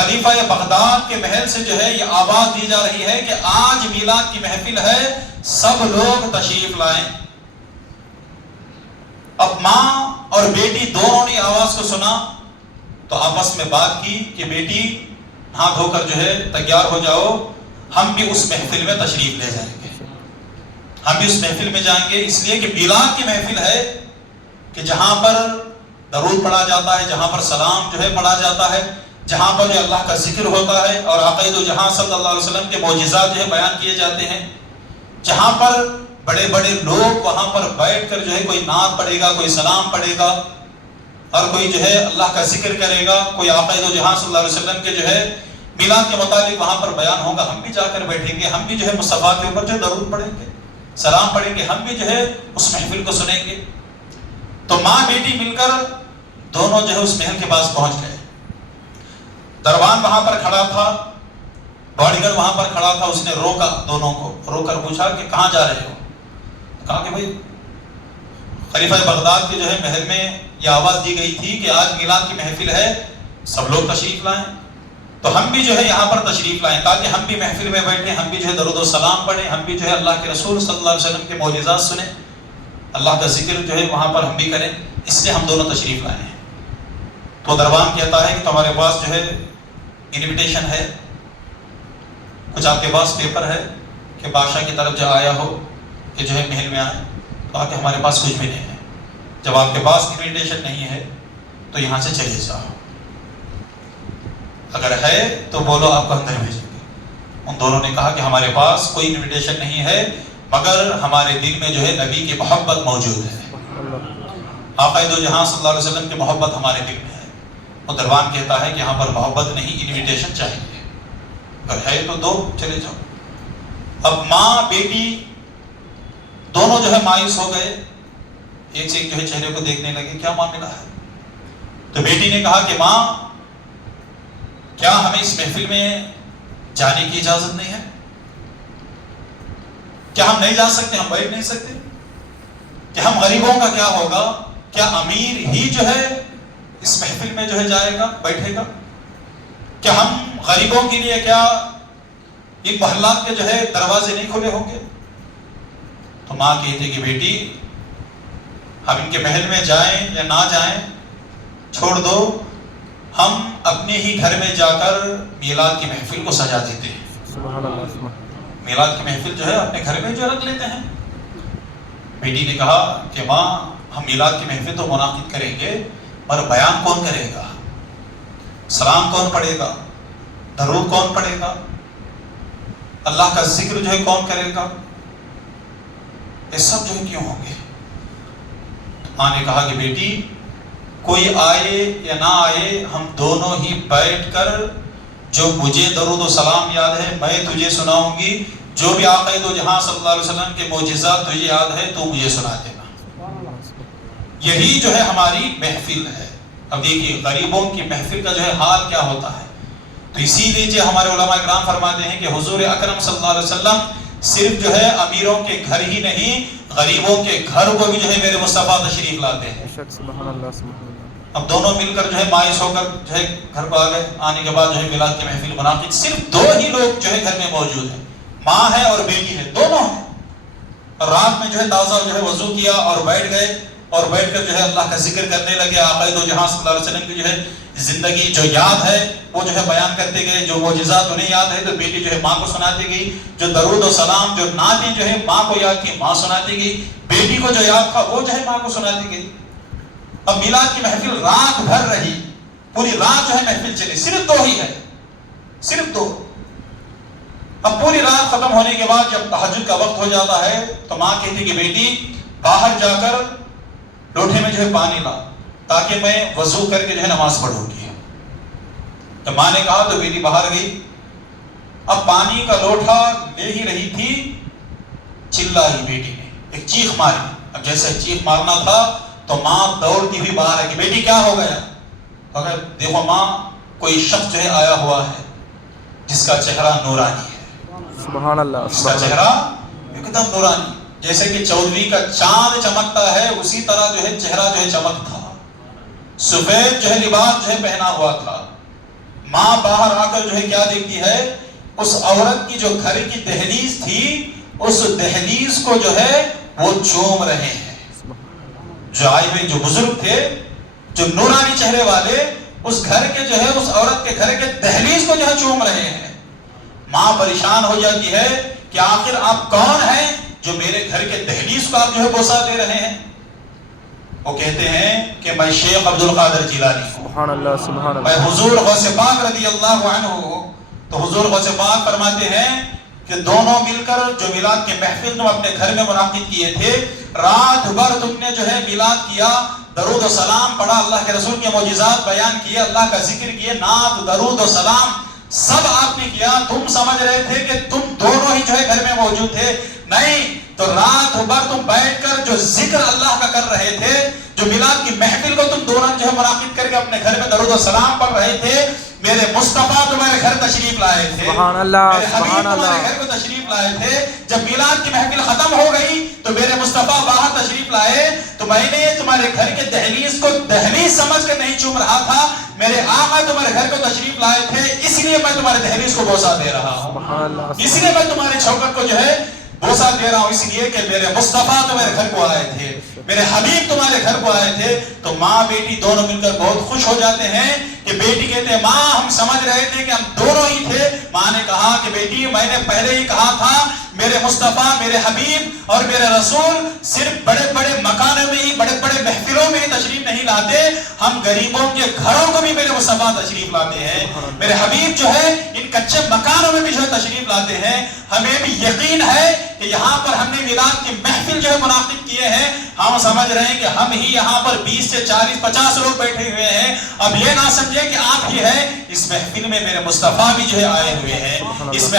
خلیفہ بغداد کے محل سے جو ہے یہ آواز دی جا رہی ہے کہ آج میلاد کی محفل ہے، سب لوگ تشریف لائیں۔ اب ماں اور بیٹی دونوں نے آواز کو سنا تو آپس میں بات کی کہ بیٹی ہاتھ دھو کر جو ہے تیار ہو جاؤ، ہم بھی اس محفل میں تشریف لے جائیں گے، ہم بھی اس محفل میں جائیں گے، اس لیے کہ میلاد کی محفل ہے کہ جہاں پر درود پڑھا جاتا ہے، جہاں پر سلام جو ہے پڑھا جاتا ہے، جہاں پر جو اللہ کا ذکر ہوتا ہے اور آقا دو جہاں صلی اللہ علیہ وسلم کے معجزات جو ہے بیان کیے جاتے ہیں، جہاں پر بڑے بڑے لوگ وہاں پر بیٹھ کر جو ہے کوئی نعت پڑھے گا، کوئی سلام پڑھے گا اور کوئی جو ہے اللہ کا ذکر کرے گا، کوئی آقا دو جہاں صلی اللہ علیہ وسلم کے جو ہے میلاد کے متعلق وہاں پر بیان ہوگا، ہم بھی جا کر بیٹھیں گے، ہم بھی جو ہے مصطفیٰ کے اوپر جو درود پڑھیں گے، سلام پڑھیں گے، ہم بھی جو ہے اس محفل کو سنیں گے۔ تو ماں بیٹی مل کر دونوں جو ہے اس محل کے پاس پہنچ گئے۔ دربان وہاں پر کھڑا تھا، باڈی گارڈ وہاں پر کھڑا تھا، اس نے روکا دونوں کو، رو کر پوچھا کہ کہاں جا رہے ہو؟ کہا کہ بھائی خلیفہ بغداد کے جو ہے محل میں یہ آواز دی گئی تھی کہ آج میلاد کی محفل ہے، سب لوگ تشریف لائیں، تو ہم بھی جو ہے یہاں پر تشریف لائیں تاکہ ہم بھی محفل میں بیٹھیں، ہم بھی جو ہے درود و سلام پڑھیں، ہم بھی جو ہے اللہ کے رسول صلی اللہ علیہ وسلم کے معجزات سنیں، اللہ کا ذکر جو ہے وہاں پر ہم بھی کریں، اس لیے ہم دونوں تشریف لائے ہیں۔ تو دربان کہتا ہے کہ تمہارے پاس جو ہے انویٹیشن ہے، کچھ آپ کے پاس پیپر ہے کہ بادشاہ کی طرف جو آیا ہو کہ جو ہے محل میں آئے؟ کہا کہ ہمارے پاس کچھ بھی نہیں ہے، جب آپ کے پاس انویٹیشن نہیں ہے تو یہاں سے چلے جاؤ، اگر ہے تو بولو آپ کو اندر بھیجیں گے۔ ان دونوں نے کہا کہ ہمارے پاس کوئی انویٹیشن نہیں ہے مگر ہمارے دل میں جو ہے نبی کی محبت موجود ہے، آقا دو جہاں صلی اللہ علیہ وسلم کی محبت ہمارے دل میں ہے۔ اور دربان کہتا ہے کہ یہاں پر محبت نہیں، انویٹیشن چاہیے، اگر ہے تو دو، چلے جاؤ۔ اب ماں بیٹی دونوں جو ہے مایوس ہو گئے، ایک سے ایک جو ہے چہرے کو دیکھنے لگے، کیا معاملہ ہے؟ تو بیٹی نے کہا کہ ماں کیا ہمیں اس محفل میں جانے کی اجازت نہیں ہے؟ کیا ہم نہیں جا سکتے، ہم بیٹھ نہیں سکتے؟ کہ ہم غریبوں کا کیا ہوگا؟ کیا امیر ہی جو ہے اس محفل میں جو ہے جائے گا، بیٹھے گا؟ کیا ہم غریبوں کے لیے کیا ان محلات کے جو ہے دروازے نہیں کھلے ہوں گے؟ تو ماں کہتی کہ بیٹی ہم ان کے محل میں جائیں یا نہ جائیں چھوڑ دو، ہم اپنے ہی گھر میں جا کر میلاد کی محفل کو سجا دیتے ہیں، میلاد کی محفل جو ہے اپنے گھر میں جو رکھ لیتے ہیں۔ بیٹی نے کہا کہ ماں ہم میلاد کی محفل تو منعقد کریں گے پر بیان کون کرے گا، سلام کون پڑھے گا، درود کون پڑھے گا، اللہ کا ذکر جو ہے کون کرے گا، یہ سب جو ہے کیوں ہوں گے؟ ماں نے کہا کہ بیٹی کوئی آئے یا نہ آئے ہم دونوں ہی بیٹھ کر جو مجھے درود و سلام یاد ہے میں تجھے سناؤں گی، جو بھی آقا دو جہاں صلی اللہ علیہ وسلم کے معجزات تجھے یاد ہے تو مجھے سنا دینا، یہی جو ہے ہماری محفل ہے۔ اب دیکھیے غریبوں کی محفل کا جو ہے حال کیا ہوتا ہے، تو اسی لیے جو ہمارے علماء اکرام فرماتے ہیں کہ حضور اکرم صلی اللہ علیہ وسلم صرف جو ہے امیروں کے گھر ہی نہیں غریبوں کے گھر کو بھی جو ہے میرے مصطفیٰ تشریف لاتے ہیں۔ اب دونوں مل کر جو ہے مایوس ہو کر جو ہے گھر کو آ گئے، آنے کے بعد جو ہے میلاد کی محفل منعقد، صرف دو ہی لوگ جو ہے گھر میں موجود ہیں، ماں ہے اور بیٹی ہے، دونوں ہیں۔ اور رات میں جو ہے تازہ جو ہے وضو کیا اور بیٹھ گئے اور بیٹھ کر جو ہے اللہ کا ذکر کرنے لگے، آقا دو جہاں صلی اللہ علیہ وسلم کی جو ہے زندگی جو یاد ہے وہ جو ہے بیان کرتے گئے، جو معجزات انہیں یاد ہے تو بیٹی جو ہے ماں کو سناتی گئی، جو درود و سلام جو نعتیں جو ہے ماں کو یاد کی ماں سناتی گئی، بیٹی کو جو یاد تھا وہ جو ہے ماں کو سناتی گئی۔ اب میلاد کی محفل رات بھر رہی، پوری رات جو ہے محفل چلی، صرف دو ہی ہے، صرف دو۔ اب پوری رات ختم ہونے کے بعد جب تہجد کا وقت ہو جاتا ہے تو ماں کہتی کہ بیٹی باہر جا کر لوٹے میں جو ہے پانی لا تاکہ میں وضو کر کے جو ہے نماز پڑھوں گی۔ تو ماں نے کہا تو بیٹی باہر گئی، اب پانی کا لوٹا لے ہی رہی تھی، چلائی بیٹی نے، ایک چیخ ماری۔ اب جیسے چیخ مارنا تھا تو ماں دوڑتی ہوئی باہر آئی کہ بیٹی کیا ہو گیا؟ اگر دیکھو ماں کوئی شخص جو ہے آیا ہوا ہے جس کا چہرہ نورانی ہے، سبحان اللہ، اس کا چہرہ ایک دم نورانی، جیسے کہ چودھویں کا چاند چمکتا ہے اسی طرح جو ہے چہرہ جو ہے چمک تھا، سفید جو ہے لباس جو ہے پہنا ہوا تھا۔ ماں باہر آ کر جو ہے کیا دیکھتی ہے؟ اس عورت کی جو گھر کی دہلیز تھی اس دہلیز کو جو ہے وہ چوم رہے ہیں. جو آئے ہوئے جو بزرگ تھے جو نورانی چہرے والے اس گھر کے جو ہے اس عورت کے گھر کے دہلیز کو جو ہے چوم رہے ہیں. ماں پریشان ہو جاتی ہے کہ آخر آپ کون ہیں جو میرے گھر کے دہلیز کو آپ جو ہے بوسہ دے رہے ہیں؟ وہ کہتے ہیں کہ میں شیخ عبد القادر جیلانی ہوں. سبحان اللہ سبحان اللہ. میں حضور غوث پاک رضی اللہ عنہ ہوں. تو حضور غوث پاک فرماتے ہیں کہ دونوں مل کر جو میلاد کے محفل تم اپنے گھر میں منعقد کیے تھے رات بھر تم نے جو ہے میلاد کیا درود و سلام پڑھا اللہ کے رسول کے معجزات بیان کیے اللہ کا ذکر کیے نعت درود و سلام سب آپ نے کیا. تم سمجھ رہے تھے کہ تم دونوں ہی جو ہے گھر میں موجود تھے. نہیں تو رات بھر تم بیٹھ کر جو ذکر اللہ کا کر رہے تھے جو میلاد کی محفل کو تم دوران جو ہے منعقد کر کے اپنے گھر میں درود و سلام پڑھ رہے تھے. میرے مصطفیٰ تمہارے گھر تشریف لائے تھے. سبحان اللہ میرے حبیب سبحان اللہ. تمہارے گھر کو تشریف لائے تھے. جب میلاد کی محفل ختم ہو گئی تو میرے مصطفیٰ باہر تشریف لائے تو میں نے تمہارے گھر کے دہلیز کو دہلیز سمجھ کر نہیں چوم رہا تھا. میرے آقا تمہارے گھر کو تشریف لائے تھے اس لیے میں تمہارے دہلیز کو بوسہ دے رہا ہوں. سبحان اللہ. اس لیے میں تمہارے چوکٹ کو جو ہے بوسہ دے رہا ہوں اس لیے کہ میرے مصطفیٰ تمہارے گھر کو آئے تھے میرے حبیب تمہارے گھر کو آئے تھے. تو ماں بیٹی دونوں مل کر بہت خوش ہو جاتے ہیں کہ بیٹی کہتے ہیں ماں ہم سمجھ رہے تھے کہ ہم دونوں ہی تھے. ماں نے کہا کہ بیٹی میں نے پہلے ہی کہا تھا میرے مصطفیٰ میرے حبیب اور میرے رسول صرف بڑے بڑے مکانوں میں ہی بڑے بڑے محفلوں میں ہی تشریف نہیں لاتے. ہم غریبوں کے گھروں کو بھی میرے مصطفیٰ تشریف لاتے ہیں. میرے حبیب جو ہے ان کچے مکانوں میں بھی جو ہے تشریف لاتے ہیں. ہمیں بھی یقین ہے کہ یہاں پر ہم نے میلاد کی محفل جو ہے منعقد کیے ہیں. ہم سمجھ رہے ہیں کہ ہم ہی یہاں پر 20 سے 40 50 لوگ بیٹھے ہوئے ہیں. اب یہ نہ سمجھے کہ آپ ہی ہیں. اس محفل میں میرے مصطفیٰ بھی جو ہے آئے ہوئے ہیں. اس میں